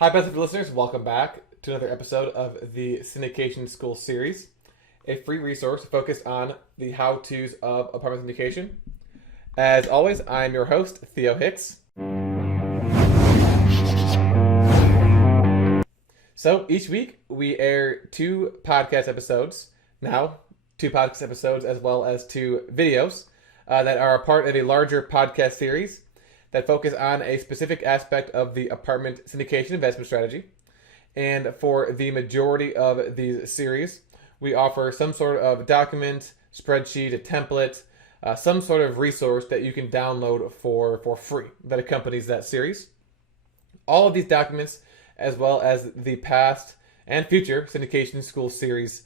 Hi, best of listeners. Welcome back to another episode of the Syndication School series, a free resource focused on the how-tos of apartment syndication. As always, I'm your host, Theo Hicks. So each week we air two podcast episodes, as well as two videos that are a part of a larger podcast series that focus on a specific aspect of the apartment syndication investment strategy. And for the majority of these series, we offer some sort of document, spreadsheet, a template, some sort of resource that you can download for free that accompanies that series. All of these documents, as well as the past and future Syndication School series,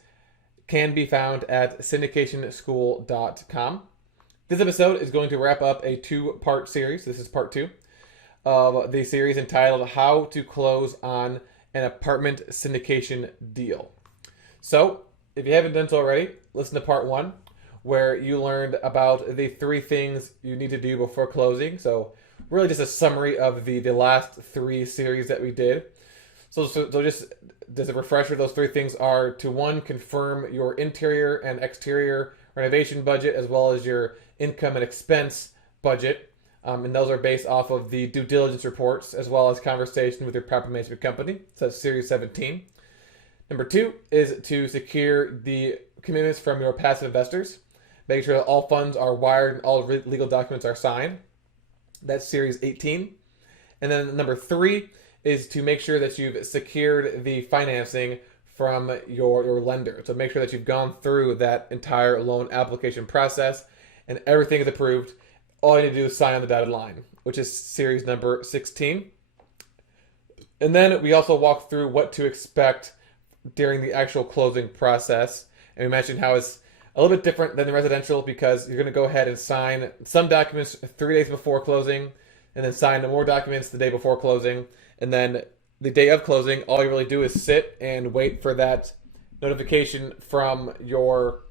can be found at syndicationschool.com. This episode is going to wrap up a two-part series. This is part two of the series entitled How to Close on an Apartment Syndication Deal. So, if you haven't done so already, listen to part one, where you learned about the three things you need to do before closing. So, really just a summary of the last three series that we did. So just as a refresher, those three things are to, one, confirm your interior and exterior renovation budget, as well as your income and expense budget. And those are based off of the due diligence reports, as well as conversation with your property management company. So that's series 17. Number two is to secure the commitments from your passive investors, making sure that all funds are wired and all legal documents are signed. That's series 18. And then number three is to make sure that you've secured the financing from your lender. So make sure that you've gone through that entire loan application process and everything is approved. All you need to do is sign on the dotted line, which is series number 16. And then we also walk through what to expect during the actual closing process. And we mentioned how it's a little bit different than the residential because you're going to go ahead and sign some documents 3 days before closing, and then sign more documents the day before closing. And then the day of closing, all you really do is sit and wait for that notification from your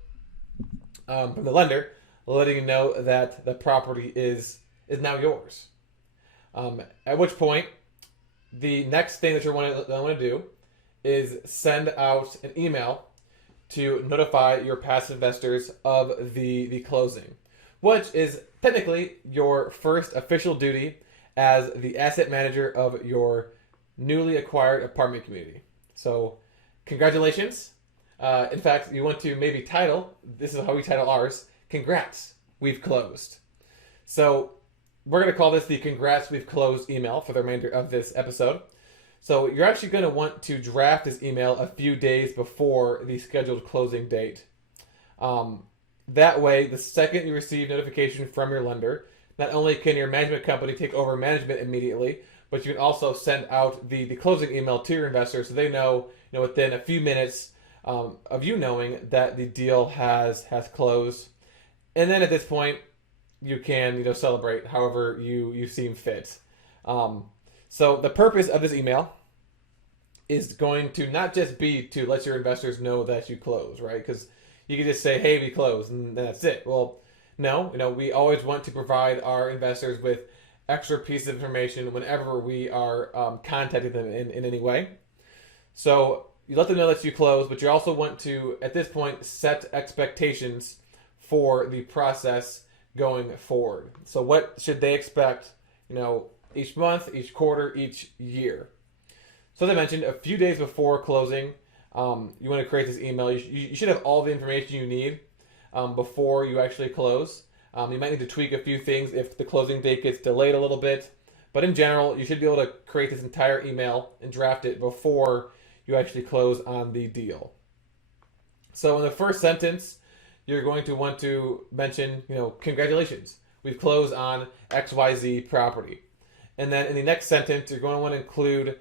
from the lender, letting you know that the property is now yours. At which point, the next thing that you want to do is send out an email to notify your passive investors of the closing, which is technically your first official duty as the asset manager of your newly acquired apartment community. So, congratulations. In fact, you want to maybe title, this is how we title ours, Congrats, We've Closed. So, we're going to call this the Congrats, We've Closed email for the remainder of this episode. So, you're actually going to want to draft this email a few days before the scheduled closing date. That way, the second you receive notification from your lender, not only can your management company take over management immediately, but you can also send out the closing email to your investors so they know, within a few minutes of you knowing that the deal has closed. And then at this point, you can celebrate however you seem fit. So the purpose of this email is going to not just be to let your investors know that you close, right? Because you can just say, hey, we closed, and that's it. Well, no, we always want to provide our investors with extra pieces of information whenever we are contacting them in any way. So you let them know that you close, but you also want to, at this point, set expectations for the process going forward. So what should they expect, each month, each quarter, each year? So as I mentioned, a few days before closing, you want to create this email. You should have all the information you need before you actually close. You might need to tweak a few things if the closing date gets delayed a little bit. But in general, you should be able to create this entire email and draft it before you actually close on the deal. So in the first sentence, you're going to want to mention, congratulations, we've closed on XYZ property. And then in the next sentence, you're going to want to include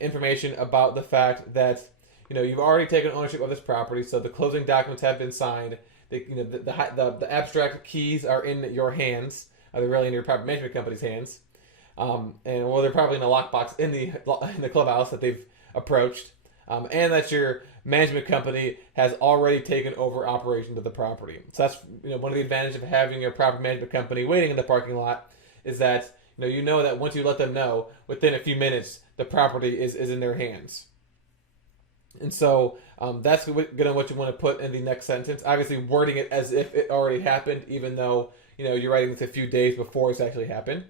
information about the fact that, you've already taken ownership of this property, so the closing documents have been signed. The abstract keys are in your hands. They're really in your property management company's hands, they're probably in a lockbox in the clubhouse that they've approached, and that your management company has already taken over operations of the property. So that's one of the advantages of having your property management company waiting in the parking lot is that that once you let them know, within a few minutes the property is in their hands. And so that's what you want to put in the next sentence. Obviously, wording it as if it already happened, even though you're writing this a few days before it's actually happened.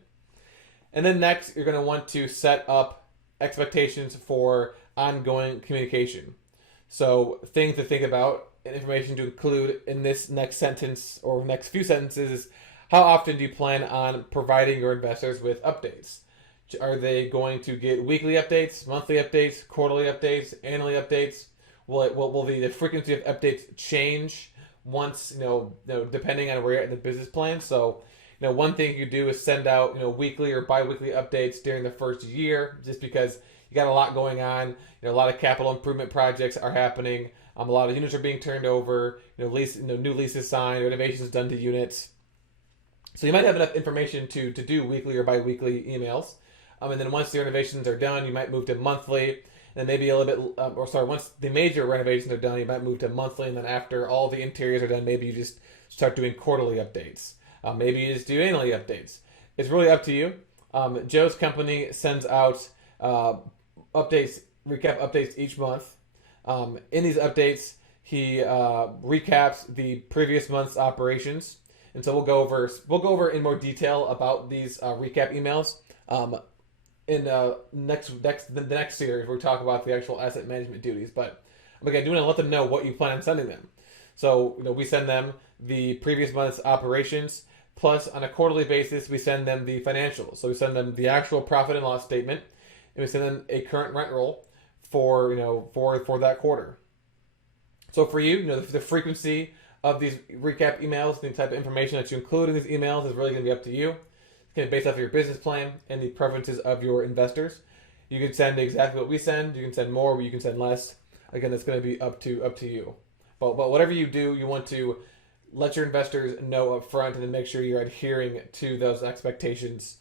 And then next, you're going to want to set up expectations for ongoing communication. So things to think about and information to include in this next sentence or next few sentences is how often do you plan on providing your investors with updates? Are they going to get weekly updates, monthly updates, quarterly updates, annually updates? Will the frequency of updates change once, depending on where you're at in the business plan? So, one thing you do is send out, weekly or bi-weekly updates during the first year, just because you got a lot going on. A lot of capital improvement projects are happening. A lot of units are being turned over. New leases signed, renovations done to units. So you might have enough information to do weekly or bi-weekly emails. And then once the renovations are done, you might move to monthly. And maybe a little bit, once the major renovations are done, you might move to monthly. And then after all the interiors are done, maybe you just start doing quarterly updates. Maybe you just do annually updates. It's really up to you. Joe's company sends out updates, recap updates each month. In these updates, he recaps the previous month's operations. And so we'll go over in more detail about these recap emails in the next series where we talk about the actual asset management duties. But again, I do want to let them know what you plan on sending them. So we send them the previous month's operations, plus on a quarterly basis we send them the financials. So we send them the actual profit and loss statement, and we send them a current rent roll for that quarter. So for you, the frequency of these recap emails, the type of information that you include in these emails is really going to be up to you. It's going to be based off of your business plan and the preferences of your investors. You can send exactly what we send. You can send more, you can send less. Again, that's going to be up to you. But whatever you do, you want to let your investors know up front and then make sure you're adhering to those expectations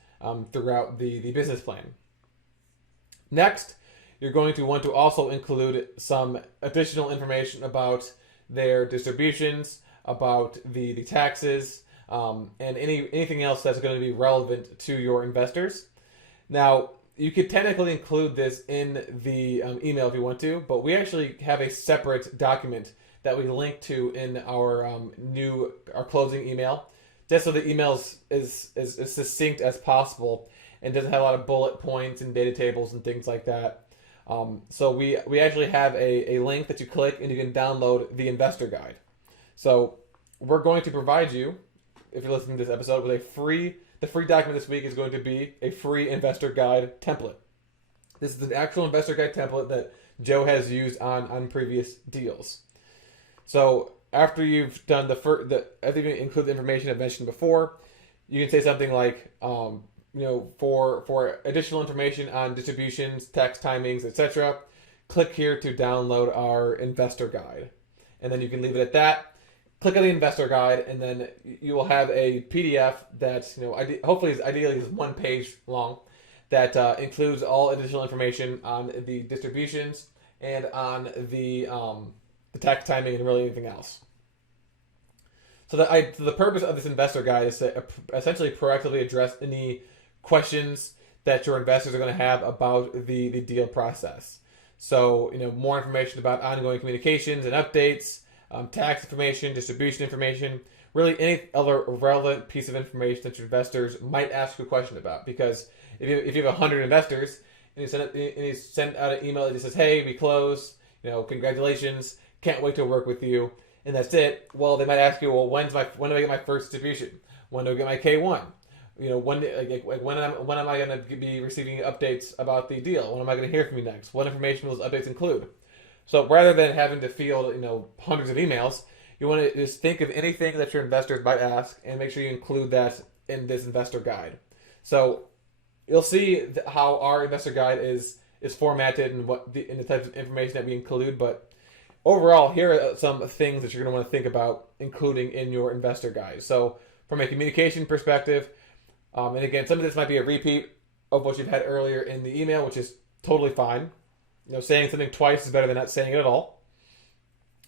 throughout the business plan. Next, you're going to want to also include some additional information about their distributions, about the taxes, and anything else that's going to be relevant to your investors. Now, you could technically include this in the email if you want to, but we actually have a separate document that we link to in our closing email, just so the email is as succinct as possible and doesn't have a lot of bullet points and data tables and things like that. So we actually have a link that you click and you can download the investor guide. So we're going to provide you, if you're listening to this episode, with the free document this week is going to be a free investor guide template. This is an actual investor guide template that Joe has used on previous deals. So after you've done after you include the information I've mentioned before, you can say something like, for additional information on distributions, tax timings, etc., click here to download our investor guide. And then you can leave it at that. Click on the investor guide, and then you will have a PDF that hopefully ideally is 1 page long that includes all additional information on the distributions and on the tax timing and really anything else. So the purpose of this investor guide is to essentially proactively address any questions that your investors are going to have about the deal process. So, more information about ongoing communications and updates, tax information, distribution information, really any other relevant piece of information that your investors might ask you a question about. Because if you have 100 investors and you send out an email that just says, "Hey, we closed, congratulations, can't wait to work with you," and that's it. Well, they might ask you, "Well, when do I get my first distribution? When do I get my K1? When am I going to be receiving updates about the deal? When am I going to hear from you next? What information will those updates include?" So rather than having to field hundreds of emails, you want to just think of anything that your investors might ask and make sure you include that in this investor guide. So you'll see how our investor guide is formatted and the types of information that we include. But overall, here are some things that you're going to want to think about including in your investor guide. So from a communication perspective, and again, some of this might be a repeat of what you've had earlier in the email, which is totally fine. Saying something twice is better than not saying it at all.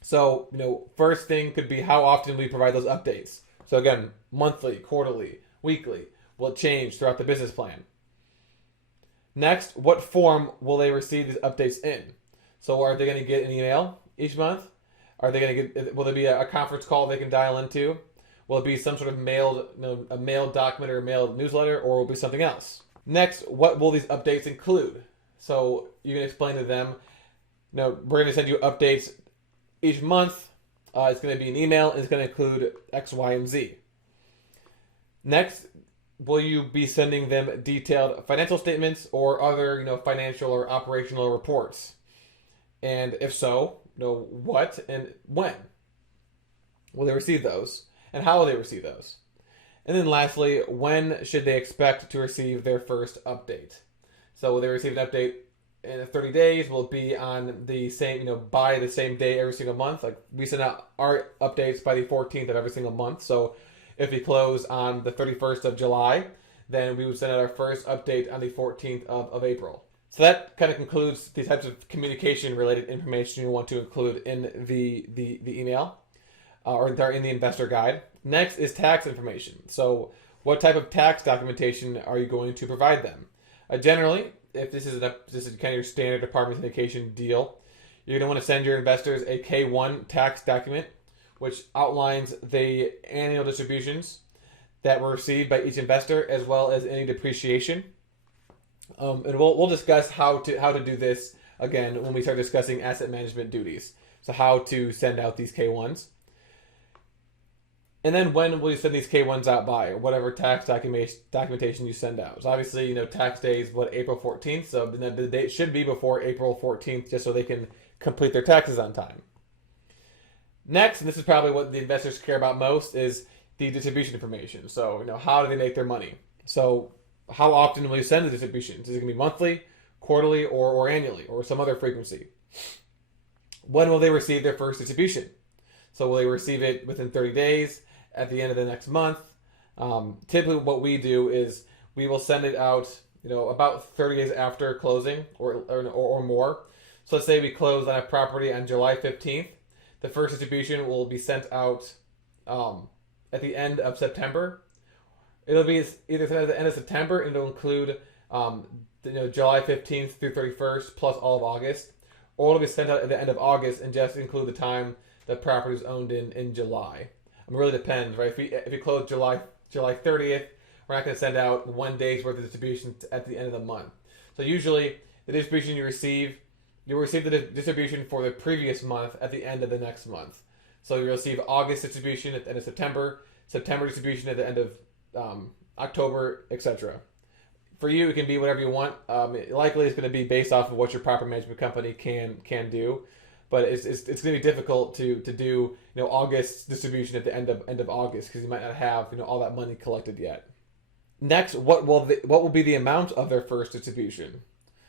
So, first thing could be how often we provide those updates. So again, monthly, quarterly, weekly. Will it change throughout the business plan? Next, what form will they receive these updates in? So are they going to get an email each month? Are they going to get? Will there be a conference call they can dial into? Will it be some sort of mailed, a mailed document or a mailed newsletter, or will it be something else? Next, what will these updates include? So you can explain to them, we're going to send you updates each month. It's going to be an email, and it's going to include X, Y, and Z. Next, will you be sending them detailed financial statements or other, financial or operational reports? And if so, what and when will they receive those? And how will they receive those? And then lastly, when should they expect to receive their first update? So will they receive an update in 30 days? Will it be on the same, by the same day every single month? Like we send out our updates by the 14th of every single month. So if we close on the 31st of July, then we would send out our first update on the 14th of April. So that kind of concludes the types of communication related information you want to include in the email. Or in the investor guide. Next is tax information. So what type of tax documentation are you going to provide them? Generally, if this is kind of your standard department syndication deal, you're going to want to send your investors a K1 tax document, which outlines the annual distributions that were received by each investor, as well as any depreciation. And we'll discuss how to do this again when we start discussing asset management duties. So how to send out these K1s. And then when will you send these K1s out by, or whatever tax documentation you send out? So obviously, tax day is April 14th, so the date should be before April 14th, just so they can complete their taxes on time. Next, and this is probably what the investors care about most, is the distribution information. So, how do they make their money? So, how often will you send the distributions? Is it going to be monthly, quarterly, or annually, or some other frequency? When will they receive their first distribution? So, will they receive it within 30 days? At the end of the next month? Typically what we do is we will send it out, about 30 days after closing or more. So let's say we close on a property on July 15th. The first distribution will be sent out at the end of September. It'll be either sent at the end of September, and it'll include July 15th through 31st plus all of August. Or it'll be sent out at the end of August and just include the time the property was owned in July. It really depends, right? If we close July 30th, we're not going to send out 1 day's worth of distribution at the end of the month. So usually, the distribution you'll receive the distribution for the previous month at the end of the next month. So you'll receive August distribution at the end of September, September distribution at the end of October, etc. For you, it can be whatever you want. Likely, it's going to be based off of what your property management company can do. But it's going to be difficult to do August distribution at the end of August, because you might not have all that money collected yet. Next, what will be the amount of their first distribution?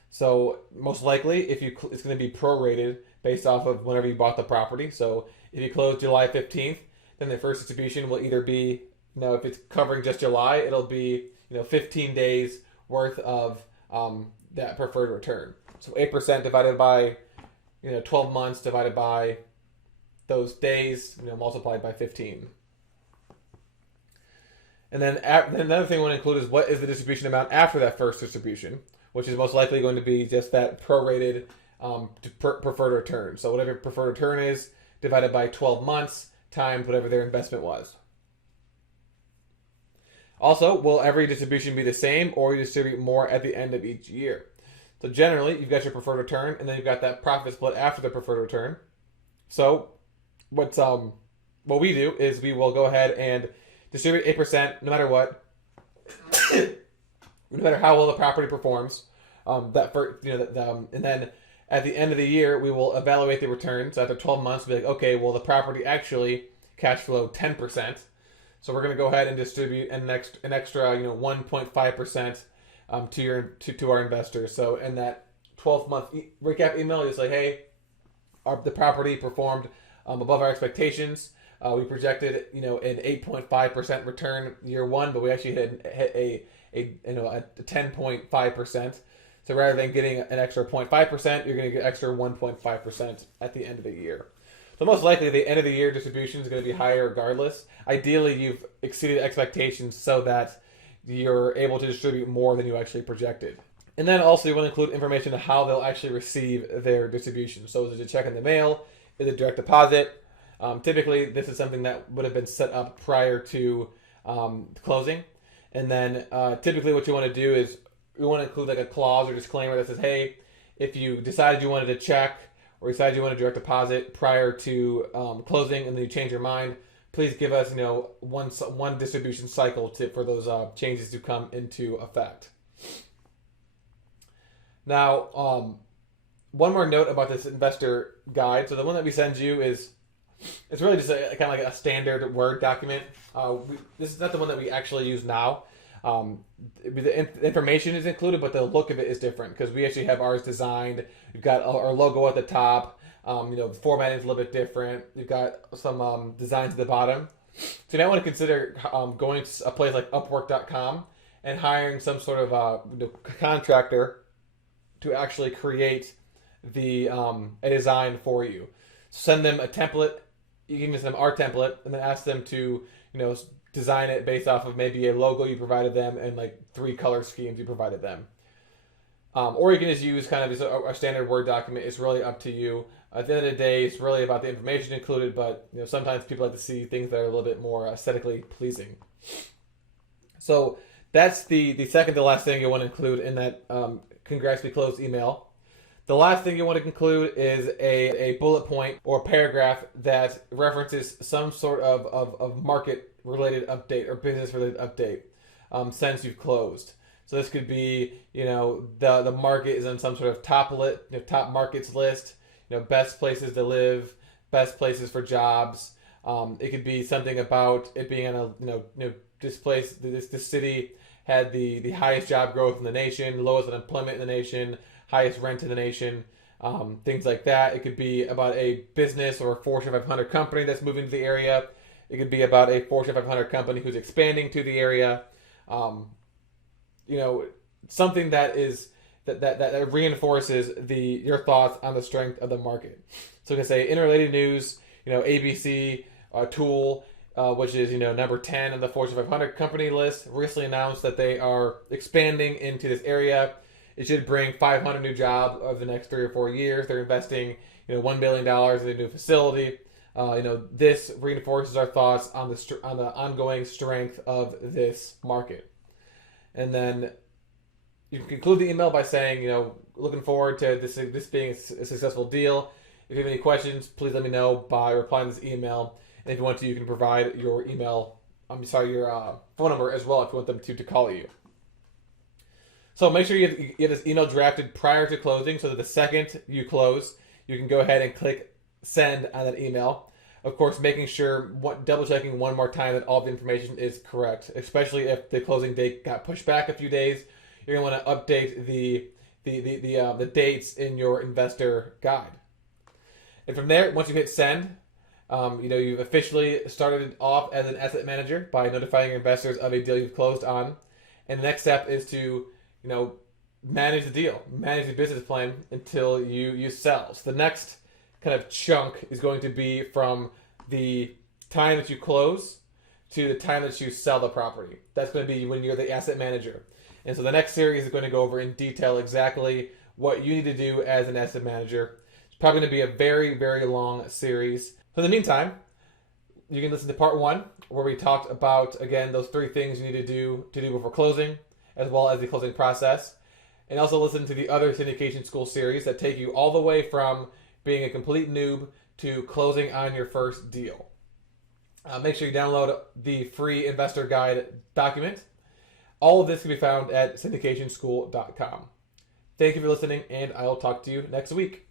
So most likely, it's going to be prorated based off of whenever you bought the property. So if you close July 15th, then the first distribution will either be if it's covering just July, it'll be 15 days worth of that preferred return. So 8% divided by 12 months divided by those days, multiplied by 15. And then another thing I want to include is what is the distribution amount after that first distribution, which is most likely going to be just that prorated preferred return. So whatever preferred return is divided by 12 months times whatever their investment was. Also, will every distribution be the same, or you distribute more at the end of each year? So generally, you've got your preferred return, and then you've got that profit split after the preferred return. So what we do is we will go ahead and distribute 8% no matter what, no matter how well the property performs. And then at the end of the year, we will evaluate the returns. After 12 months, we'll be like, okay, well, the property actually cash flow 10%. So we're going to go ahead and distribute an extra 1.5%. To our investors. So in that 12-month recap email, it's like, hey, the property performed above our expectations. We projected an 8.5% return year one, but we actually hit a 10.5%. So rather than getting an extra 0.5%, you're going to get extra 1.5% at the end of the year. So most likely, the end of the year distribution is going to be higher regardless. Ideally, you've exceeded expectations so that you're able to distribute more than you actually projected. And then also you want to include information on how they'll actually receive their distribution. So is it a check in the mail? Is it direct deposit? Typically, this is something that would have been set up prior to closing. And then typically what you want to do is you want to include like a clause or disclaimer that says, hey, if you decided you wanted a check or decided you wanted a direct deposit prior to closing and then you change your mind, please give us one distribution cycle for those changes to come into effect. Now, one more note about this investor guide. So the one that we send you it's really just kind of like a standard Word document. This is not the one that we actually use now. The information is included, but the look of it is different because we actually have ours designed. We've got our logo at the top. The formatting is a little bit different. We've got some designs at the bottom. So you might want to consider going to a place like Upwork.com and hiring some sort of contractor to actually create a design for you. Send them a template. You can send them our template and then ask them to design it based off of maybe a logo you provided them and like 3 color schemes you provided them. Or you can just use kind of just a standard Word document. It's really up to you. At the end of the day, it's really about the information included, but sometimes people like to see things that are a little bit more aesthetically pleasing. So that's the second to last thing you want to include in that congrats we closed email. The last thing you want to include is a bullet point or paragraph that references some sort of market-related update or business-related update since you've closed. So this could be, the market is on some sort of top markets list, best places to live, best places for jobs. It could be something about it being on this city had the highest job growth in the nation, lowest unemployment in the nation, highest rent in the nation, things like that. It could be about a business or a Fortune 500 company that's moving to the area. It could be about a Fortune 500 company who's expanding to the area. Something that is that reinforces your thoughts on the strength of the market. So we can say interrelated news. ABC Tool, which is number 10 on the Fortune 500 company list, recently announced that they are expanding into this area. It should bring 500 new jobs over the next 3 or 4 years. They're investing, $1 billion in a new facility. This reinforces our thoughts on the ongoing strength of this market. And then you can conclude the email by saying, looking forward to this being a successful deal. If you have any questions, please let me know by replying to this email. And if you want to, you can provide your your phone number as well if you want them to call you. So make sure you get this email drafted prior to closing so that the second you close, you can go ahead and click send on that email. Of course, making sure, double checking one more time that all the information is correct, especially if the closing date got pushed back a few days. You're going to want to update the dates in your investor guide. And from there, once you hit send, you've officially started off as an asset manager by notifying your investors of a deal you've closed on. And the next step is to manage the deal, manage the business plan until you sell. So the next kind of chunk is going to be from the time that you close to the time that you sell the property. That's going to be when you're the asset manager. And so the next series is going to go over in detail exactly what you need to do as an asset manager. It's probably going to be a very, very long series. So in the meantime, you can listen to part 1 where we talked about, again, those 3 things you need to do before closing, as well as the closing process. And also listen to the other syndication school series that take you all the way from being a complete noob to closing on your first deal. Make sure you download the free investor guide document. All of this can be found at syndicationschool.com. Thank you for listening, and I will talk to you next week.